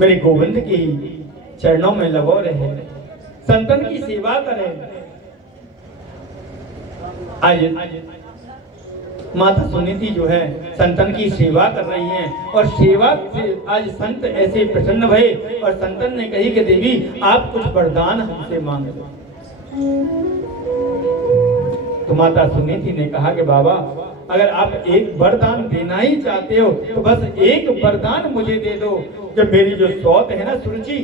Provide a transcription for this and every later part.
मेरे गोविंद की चरणों में लगो रहे, संतन की सेवा करे। आज माता सुनीति जो है संतन की सेवा कर रही हैं और सेवा से आज संत ऐसे प्रसन्न भये और संतन ने कही कि देवी आप कुछ वरदान हमसे मांग लो। तो माता सुनीति ने कहा कि बाबा अगर आप एक वरदान देना ही चाहते हो तो बस एक वरदान मुझे दे दो कि मेरी जो सौत है ना सुरुचि,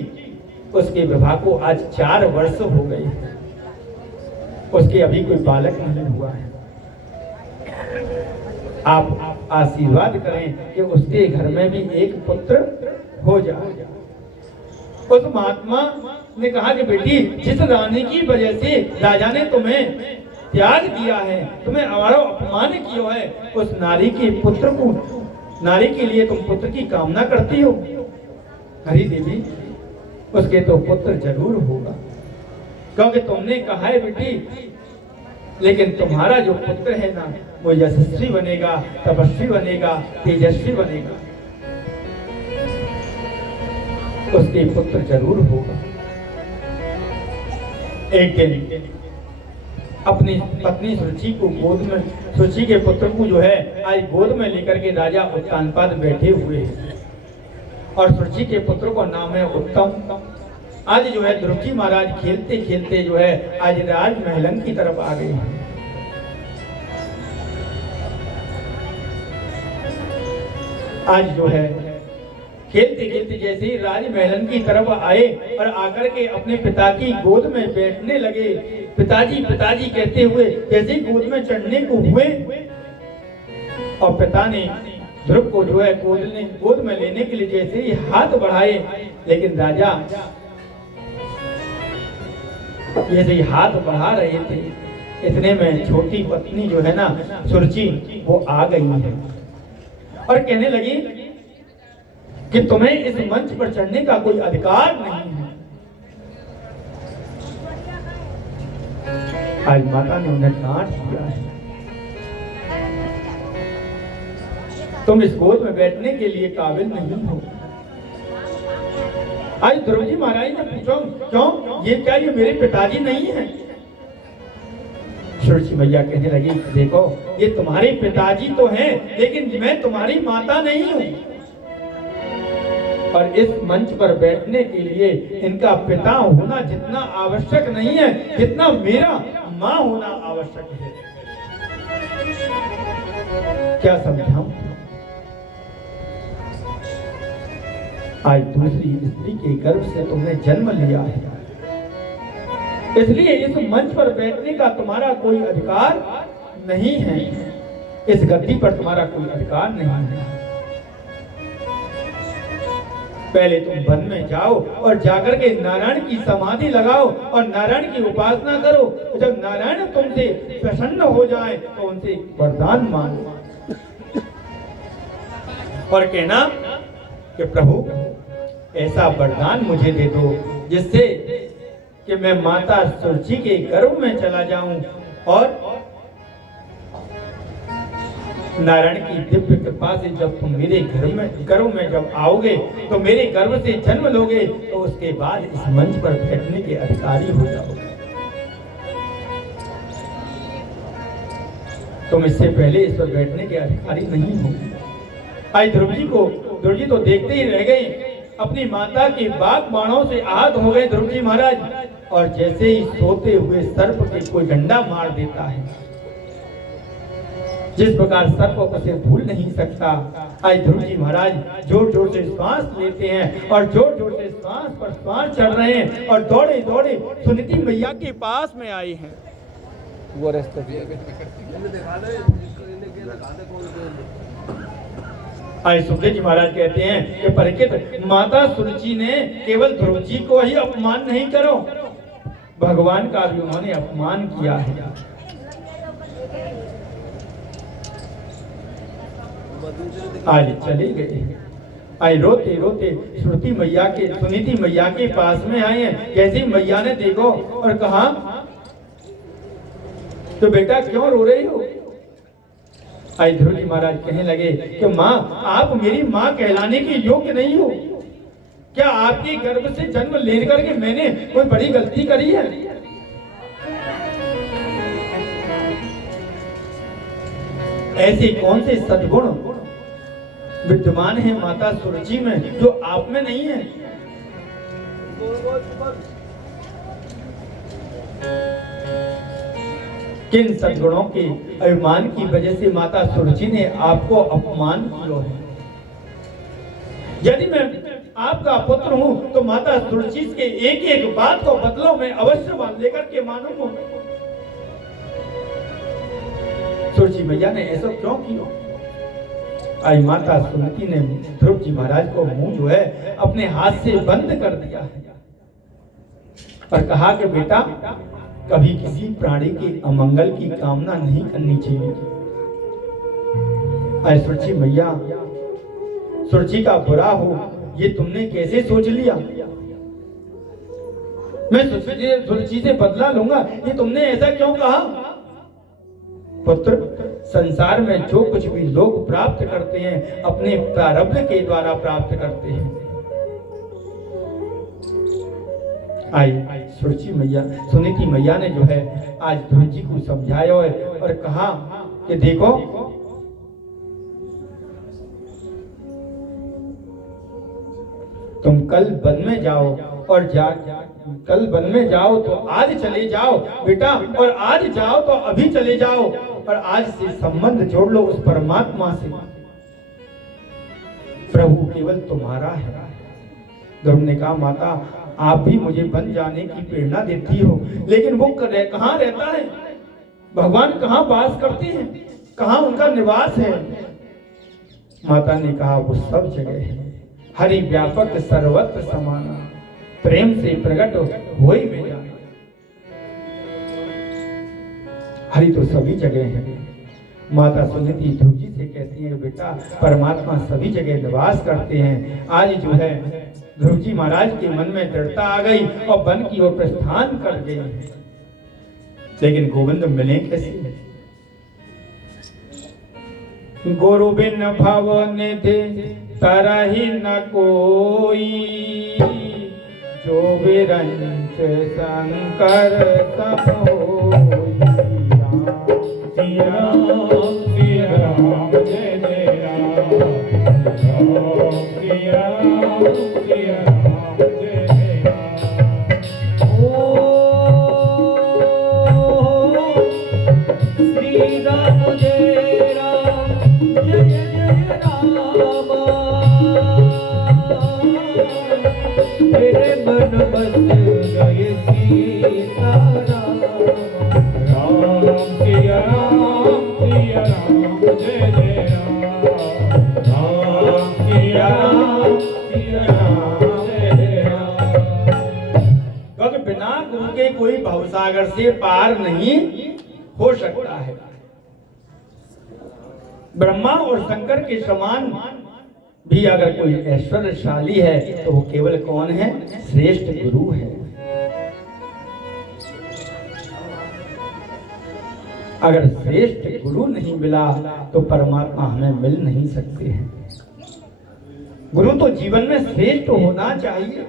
उसके विवाह को आज 4 वर्ष हो गए, उसके अभी कोई बालक नहीं हुआ है। आप आशीर्वाद करें कि उसके घर में भी एक पुत्र हो जाए। उस महात्मा ने कहा कि बेटी जिस रानी की वजह से राजा ने तुम्हें त्याग दिया है, तुम्हें हमारा अपमान किया है, उस नारी के पुत्र को, नारी के लिए तुम पुत्र की कामना करती हो। हरी देवी उसके तो पुत्र जरूर होगा, क्योंकि तुमने कहा है बेटी, लेकिन तुम्हारा जो पुत्र है ना वो यशस्वी बनेगा, तपस्वी बनेगा, तेजस्वी बनेगा, उसके पुत्र जरूर होगा। एक दिन अपनी पत्नी सुरुचि को गोद में, सुरुचि के पुत्र को जो है आज गोद में लेकर के राजा उत्तानपाद बैठे हुए हैं और सुरुचि के पुत्र का नाम है उत्तम। आज जो है ध्रुव जी महाराज खेलते खेलते जो है आज राजमहलन की तरफ आ गए हैं। आज जो है खेलते खेलते जैसे ही राजमहलन की तरफ आए और आकर के अपने पिता की गोद में बैठने लगे, पिताजी पिताजी कहते हुए जैसे ही गोद में चढ़ने को हुए और पिता ने ध्रुव को जो है गोद में लेने के लिए जैसे ही हाथ बढ़ाए, लेकिन राजा जैसे ही हाथ बढ़ा रहे थे इतने में छोटी पत्नी जो है ना सुरुचि वो आ गई है और कहने लगी कि तुम्हें इस मंच पर चढ़ने का कोई अधिकार नहीं है। आज माता ने उन्हें डांट दिया है, तुम इस गोद में बैठने के लिए काबिल नहीं हो। आज ध्रुव जी महाराज ने पूछा क्यों, ये क्या ये मेरे पिताजी नहीं हैं? सुरुचि मैया कहने लगी देखो ये तुम्हारे पिताजी तो हैं, लेकिन मैं तुम्हारी माता नहीं हूँ और इस मंच पर बैठने के लिए इनका पिता होना जितना आवश्यक नहीं है जितना मेरा माँ होना आवश्यक है। क्या समझाऊं? आज दूसरी स्त्री के गर्भ से तुमने जन्म लिया है, इसलिए इस मंच पर बैठने का तुम्हारा कोई अधिकार नहीं है, इस गद्दी पर तुम्हारा कोई अधिकार नहीं है। पहले तुम वन में जाओ और जाकर के नारायण की समाधि लगाओ और नारायण की उपासना करो। जब नारायण तुमसे प्रसन्न हो जाए तो उनसे वरदान मांगो और कहना कि प्रभु ऐसा वरदान मुझे दे दो जिससे कि मैं माता सुरुचि के गर्भ में चला जाऊं और नारायण की दिव्य कृपा से जब तुम मेरे गर्भ में जब आओगे तो मेरे गर्भ से जन्म लोगे तो उसके बाद इस मंच पर बैठने के अधिकारी हो जाओगे। तुम इससे पहले इस पर बैठने के अधिकारी नहीं हो। आज ध्रुव जी तो देखते ही रह गए, अपनी माता के बाग बाणों से आहत हो गए ध्रुव जी महाराज और जैसे ही सोते हुए सर्प के कोई डंडा मार देता है, जिस प्रकार सर्प उसे भूल नहीं सकता। आज ध्रुव जी महाराज जोर जोर से श्वास लेते हैं और जोर जोर से श्वास पर श्वास चढ़ रहे हैं और दौड़े दौड़े सुनीति मैया के पास में आए हैं। वो रास्ते आज सुखदेव जी महाराज कहते हैं कि परिचित माता सुरुचि ने केवल ध्रुव जी को ही अपमान नहीं करो, भगवान का भी उन्होंने अपमान किया है। आज चले गए, आज रोते रोते सुनीति मैया के पास में आए हैं। जैसे मैया ने देखो और कहा तो बेटा क्यों रो रही हो? आज ध्रुव जी महाराज कहने लगे कि माँ आप मेरी माँ कहलाने के योग्य नहीं हो, क्या आपके गर्भ से जन्म लेकर के मैंने कोई बड़ी गलती करी है? ऐसे कौन से सद्गुण विद्यमान है माता सुरुचि में जो आप में नहीं है? किन सद्गुणों के अभिमान की वजह से माता सुरुचि ने आपको अपमान किया है? यदि मैं आपका पुत्र हूं तो माता सुरुचि के एक एक बात को बदलो में अवश्य लेकर के मानूंगा। सुरुचि मैया ने ऐसा क्यों किया? आज माता सुमति ने ध्रुव जी महाराज को मुंह जो है अपने हाथ से बंद कर दिया है और कहा कि बेटा कभी किसी प्राणी के अमंगल की कामना नहीं करनी चाहिए। आज सुरुचि मैया, सुरुचि का बुरा हो ये तुमने कैसे सोच लिया? मैं सुरुचि से बदला लूंगा ये तुमने ऐसा क्यों कहा? पुत्र, संसार में जो कुछ भी लोग प्राप्त करते हैं अपने प्रारब्ध के द्वारा प्राप्त करते हैं। आई सुरुचि मैया, सुनीति मैया ने जो है आज ध्रुव जी को समझाया और कहा कि देखो तुम कल वन में जाओ और कल वन में जाओ तो आज चले जाओ बेटा, और आज जाओ तो अभी चले जाओ और आज से संबंध जोड़ लो उस परमात्मा से। प्रभु केवल तुम्हारा है। ध्रुव ने कहा माता आप भी मुझे वन जाने की प्रेरणा देती हो, लेकिन वो कहाँ रहता है? भगवान कहाँ वास करते हैं? कहाँ उनका निवास है? माता ने कहा वो सब जगह है, हरि व्यापक सर्वत्र समाना, प्रेम से प्रकट होई में जाना। हरि तो सभी जगह है। माता सुनीति ध्रुव जी से कहती है बेटा परमात्मा सभी जगह निवास करते हैं। आज जो है ध्रुव जी महाराज के मन में दृढ़ता आ गई और वन की ओर प्रस्थान कर गई। लेकिन गोविंद मिले कैसे? गुरु बिन भव निधि तरहि न कोई, जो विरंच शंकर सम होई। राम सिया राम जय जय राम, राम सिया राम सिया राम जय जय राम। ओ श्री राम जय राम जय जय राम, मेरे मन बस गए सीता राम। राम सिया राम जय जय राम, राम सिया राम जय जय राम। क्योंकि बिना गुरु के कोई भवसागर से पार नहीं हो सकता है। ब्रह्मा और शंकर के समान भी अगर कोई ऐश्वर्यशाली है तो वो केवल कौन है? श्रेष्ठ गुरु है। अगर श्रेष्ठ गुरु नहीं मिला तो परमात्मा हमें मिल नहीं सकते हैं। गुरु तो जीवन में श्रेष्ठ होना चाहिए।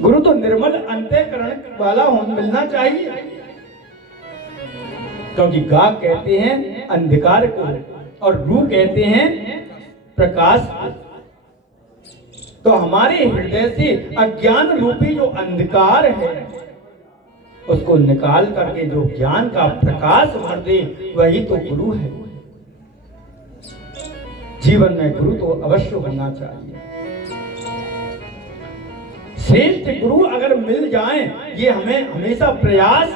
गुरु तो निर्मल अंतःकरण वाला मिलना चाहिए, क्योंकि गा कहते हैं अंधकार को और रू कहते हैं प्रकाश को। तो हमारे हृदय से अज्ञान रूपी जो अंधकार है उसको निकाल करके जो ज्ञान का प्रकाश भर दे वही तो गुरु है। जीवन में गुरु तो अवश्य होना चाहिए। श्रेष्ठ गुरु अगर मिल जाएं ये हमें हमेशा प्रयास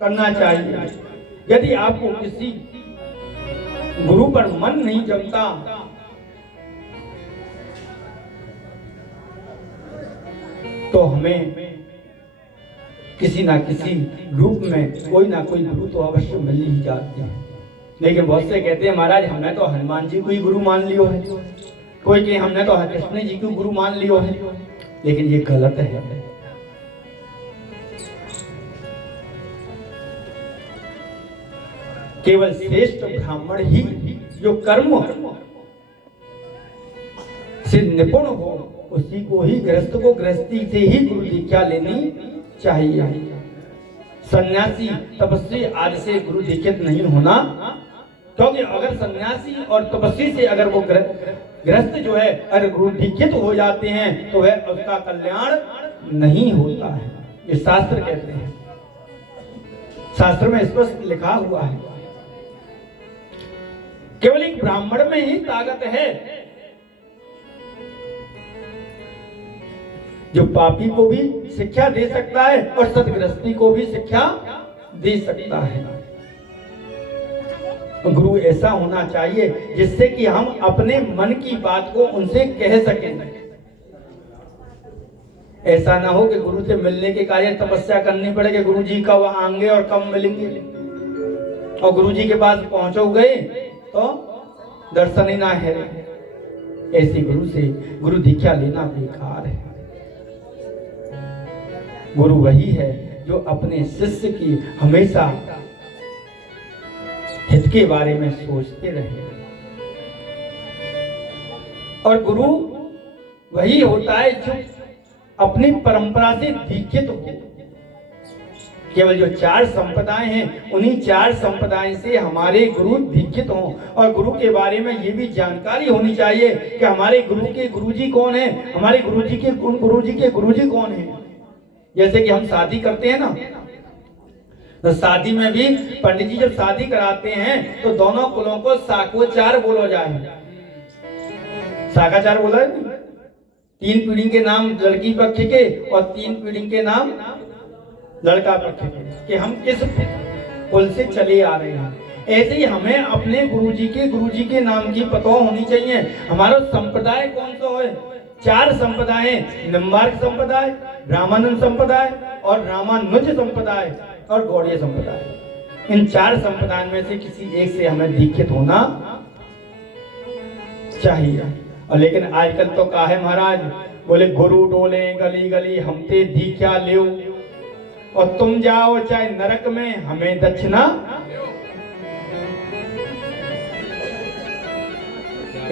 करना चाहिए। यदि आपको किसी गुरु पर मन नहीं जमता तो हमें किसी ना किसी रूप में कोई ना कोई गुरु तो अवश्य मिल ही जाते हैं। लेकिन बहुत से कहते हैं महाराज हमने तो हनुमान जी को ही गुरु मान लियो है, कोई कहे हमने तो कृष्ण जी को गुरु मान लियो है, लेकिन ये गलत है। केवल श्रेष्ठ ब्राह्मण ही जो कर्म से निपुण हो उसी को ही, गृहस्थ को गृहस्थी से ही गुरु दीक्षा लेनी चाहिए। सन्यासी तपस्वी आदि से गुरु दीक्षित नहीं होना, क्योंकि अगर सन्यासी और तपस्वी से अगर वो गृहस्थ जो है अगर गुरु दीक्षित हो जाते हैं तो वह उसका कल्याण नहीं होता है। ये शास्त्र कहते हैं, शास्त्र में स्पष्ट लिखा हुआ है। केवल एक ब्राह्मण में ही ताकत है जो पापी को भी शिक्षा दे सकता है और सदगृहस्थी को भी शिक्षा दे सकता है। गुरु ऐसा होना चाहिए जिससे कि हम अपने मन की बात को उनसे कह सकें। ऐसा ना हो कि गुरु से मिलने के कार्य तपस्या करनी पड़े कि गुरु जी कब आएंगे और कब मिलेंगे, और गुरु जी के पास पहुंचो गए तो दर्शन ही ना है। ऐसे गुरु से गुरु दीक्षा लेना बेकार है। गुरु वही है जो अपने शिष्य की हमेशा हित के बारे में सोचते रहे, और गुरु वही होता है जो अपनी परंपरा से दीक्षित हो। केवल जो 4 संप्रदाय हैं उन्हीं 4 संप्रदाय से हमारे गुरु दीक्षित हों, और गुरु के बारे में ये भी जानकारी होनी चाहिए कि हमारे गुरु के गुरुजी कौन है, हमारे गुरुजी के गुरुजी कौन है। जैसे कि हम शादी करते हैं ना, तो शादी में भी पंडित जी जब शादी कराते हैं तो दोनों कुलों को साकोचार बोला जाए। साकाचार बोला है, 3 पीढ़ी के नाम लड़की पक्ष के और 3 पीढ़ी के नाम लड़का पक्ष के, कि हम किस कुल से चले आ रहे हैं। ऐसे ही हमें अपने गुरुजी के नाम की पता होनी चाहिए। हमारा संप्रदाय कौन सा है? 4 संप्रदाय, निम्बार्क संप्रदाय, ब्राह्मण संप्रदाय और रामानुज संप्रदाय और गौड़ीय संप्रदाय। इन 4 संप्रदाय में से किसी एक से हमें दीक्षित होना चाहिए। और लेकिन आजकल तो क्या है महाराज, बोले गुरु डोले गली गली हमते दीक्षा लियो, और तुम जाओ चाहे नरक में हमें दक्षिणा।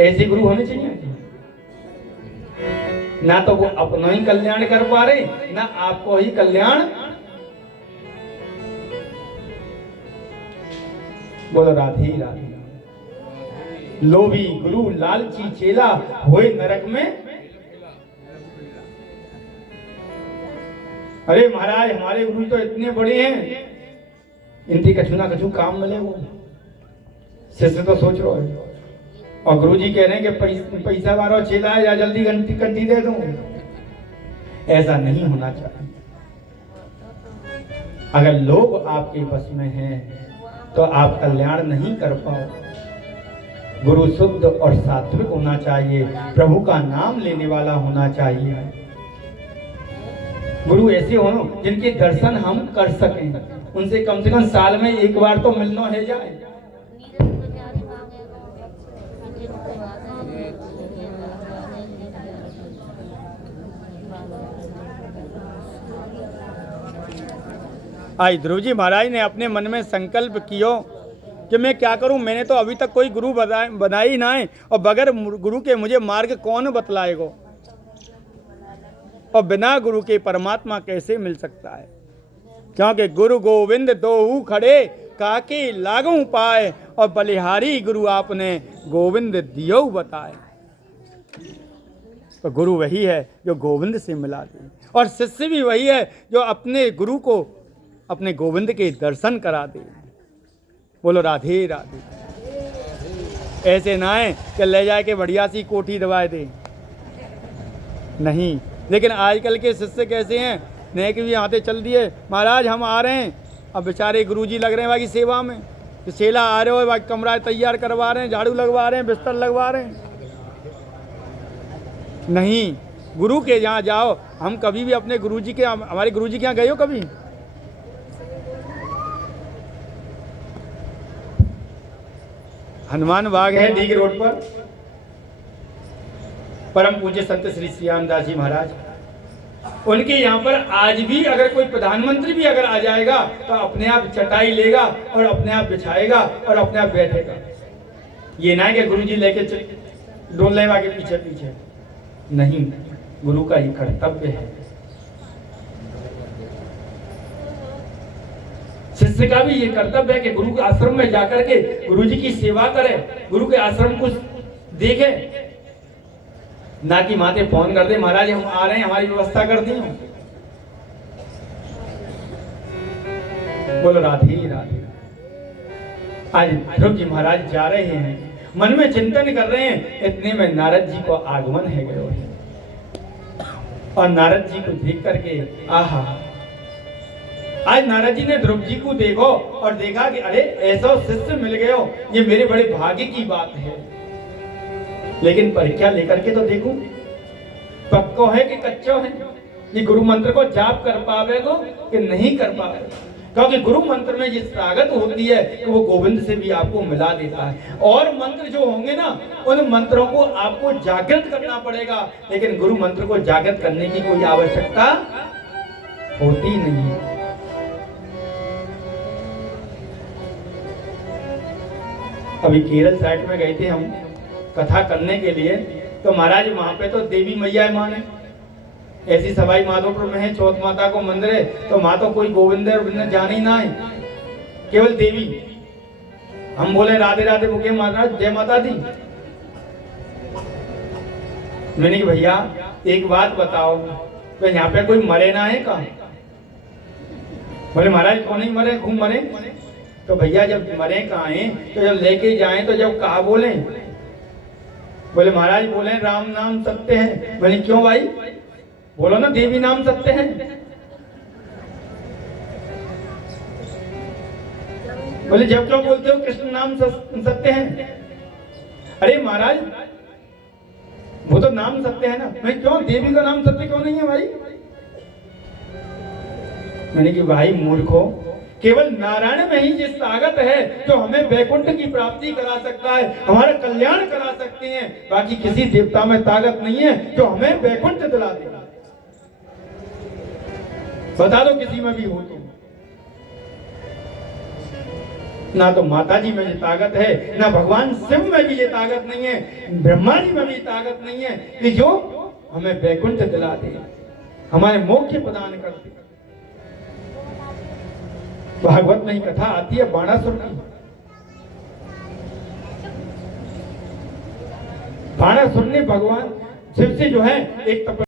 ऐसे गुरु होने चाहिए ना, तो वो अपना ही कल्याण कर पा रहे ना आपको ही कल्याण। बोलो राधे राधे। लोभी गुरु लालची चेला होए नरक में। अरे महाराज हमारे गुरु तो इतने बड़े हैं, इनकी कछु ना कछु काम मिले वो। शिष्य तो सोच रहा है, और गुरु जी कह रहे हैं कि पैसा वाला चेला है या जल्दी कंटी दे दूं। ऐसा नहीं होना चाहिए। अगर लोग आपके बस में हैं तो आप कल्याण नहीं कर पाओ। गुरु शुद्ध और सात्विक होना चाहिए, प्रभु का नाम लेने वाला होना चाहिए। गुरु ऐसे हो जिनके दर्शन हम कर सकें, उनसे कम से कम साल में एक बार तो मिलना है जाए। आज ध्रुव जी महाराज ने अपने मन में संकल्प किया कि मैं क्या करूं, मैंने तो अभी तक कोई गुरु बनाई ना है, और बगैर गुरु के मुझे मार्ग कौन बतलाएगा, और बिना गुरु के परमात्मा कैसे मिल सकता है। क्योंकि गुरु गोविंद दोहू खड़े काके लागू पाए, और बलिहारी गुरु आपने गोविंद दियो बताए। तो गुरु वही है जो गोविंद से मिला दे, और शिष्य भी वही है जो अपने गुरु को अपने गोविंद के दर्शन करा दे। बोलो राधे राधे। ऐसे ना है कि ले जाए के बढ़िया सी कोठी दबाए दे, नहीं। लेकिन आजकल के शिष्य कैसे हैं, नेक भी आते चल दिए, महाराज हम आ रहे हैं। अब बेचारे गुरुजी लग रहे हैं बाकी सेवा में, तो चेला आ रहे हो बाकी कमरा तैयार करवा रहे हैं, झाड़ू लगवा रहे हैं, बिस्तर लगवा रहे हैं। नहीं, गुरु के यहाँ जाओ। हम कभी भी अपने गुरुजी के, हमारे गुरुजी के यहाँ गए हो कभी? हनुमान बाग है डीग रोड पर, परम पूज्य संत श्री श्यामदास जी महाराज, उनके यहाँ पर आज भी अगर कोई प्रधानमंत्री भी अगर आ जाएगा तो अपने आप चटाई लेगा और अपने आप बिछाएगा और अपने आप बैठेगा। ये ना कि गुरुजी लेके डोलने वाले पीछे पीछे, नहीं, गुरु का ये कर्तव्य है। शिष्य का भी ये कर्तव्य है कि गुरु के आश्रम में जाकर के गुरु जी की सेवा करे, गुरु के आश्रम को देखे, ना कि माते फोन कर दे महाराज हम आ रहे हैं, हमारी व्यवस्था कर दी। बोलो राधे राधे। आज ध्रुव जी महाराज जा रहे हैं, मन में चिंतन कर रहे हैं, इतने में नारद जी को आगमन है गयो है। और नारद जी को देख करके आहा, आज नारद जी ने ध्रुव जी को देखो और देखा कि अरे ऐसा शिष्य मिल गयो, ये मेरे बड़े भाग्य की बात है। लेकिन परीक्षा लेकर के तो देखो, पक्को है कि कच्चो है, ये गुरु मंत्र को जाप कर पावेगो कि नहीं कर पावेगो। क्योंकि गुरु मंत्र में जिस ताकत होती है कि वो गोविंद से भी आपको मिला देता है। और मंत्र जो होंगे ना, उन मंत्रों को आपको जागृत करना पड़ेगा, लेकिन गुरु मंत्र को जागृत करने की कोई आवश्यकता होती नहीं। अभी केरल साइड में गए थे हम कथा करने के लिए, तो महाराज वहां पे तो देवी मैया माने, ऐसी सवाई माधोपुर में है, चौथ माता को मंदिर है, तो माँ तो कोई गोविंद जाने ही ना है, केवल देवी। हम बोले राधे राधे, मुके महाराज जय माता दी। मैंने कि भैया एक बात बताओ, तो यहाँ पे कोई मरे ना है का? बोले महाराज क्यों नहीं मरे, खूब मरे। तो भैया जब मरे कहाँ हैं, तो जब लेके जाएं तो जब कहा बोले? बोले महाराज बोले राम नाम सत्य है। बोले क्यों भाई? बोलो ना देवी नाम सत्य है। बोले जब क्यों बोलते हो कृष्ण नाम सत्य है? अरे महाराज वो तो नाम सत्य है ना। मैं क्यों, देवी का नाम सत्य क्यों नहीं है भाई? मैंने कि भाई मूर्खो, केवल नारायण में ही जिस ताकत है जो हमें वैकुंठ की प्राप्ति करा सकता है, हमारा कल्याण करा सकते हैं, बाकी किसी देवता में ताकत नहीं है जो हमें वैकुंठ दिला दे। बता दो किसी में भी हो तो। ना तो माता जी में ये ताकत है, ना भगवान शिव में भी ये ताकत नहीं है, ब्रह्मा जी में भी ताकत नहीं है कि जो हमें वैकुंठ दिला दे, हमारे मोक्ष प्रदान कर दे। भागवत में ही कथा आती है बाणासुर की। बाणासुर ने भगवान शिव से जो है एक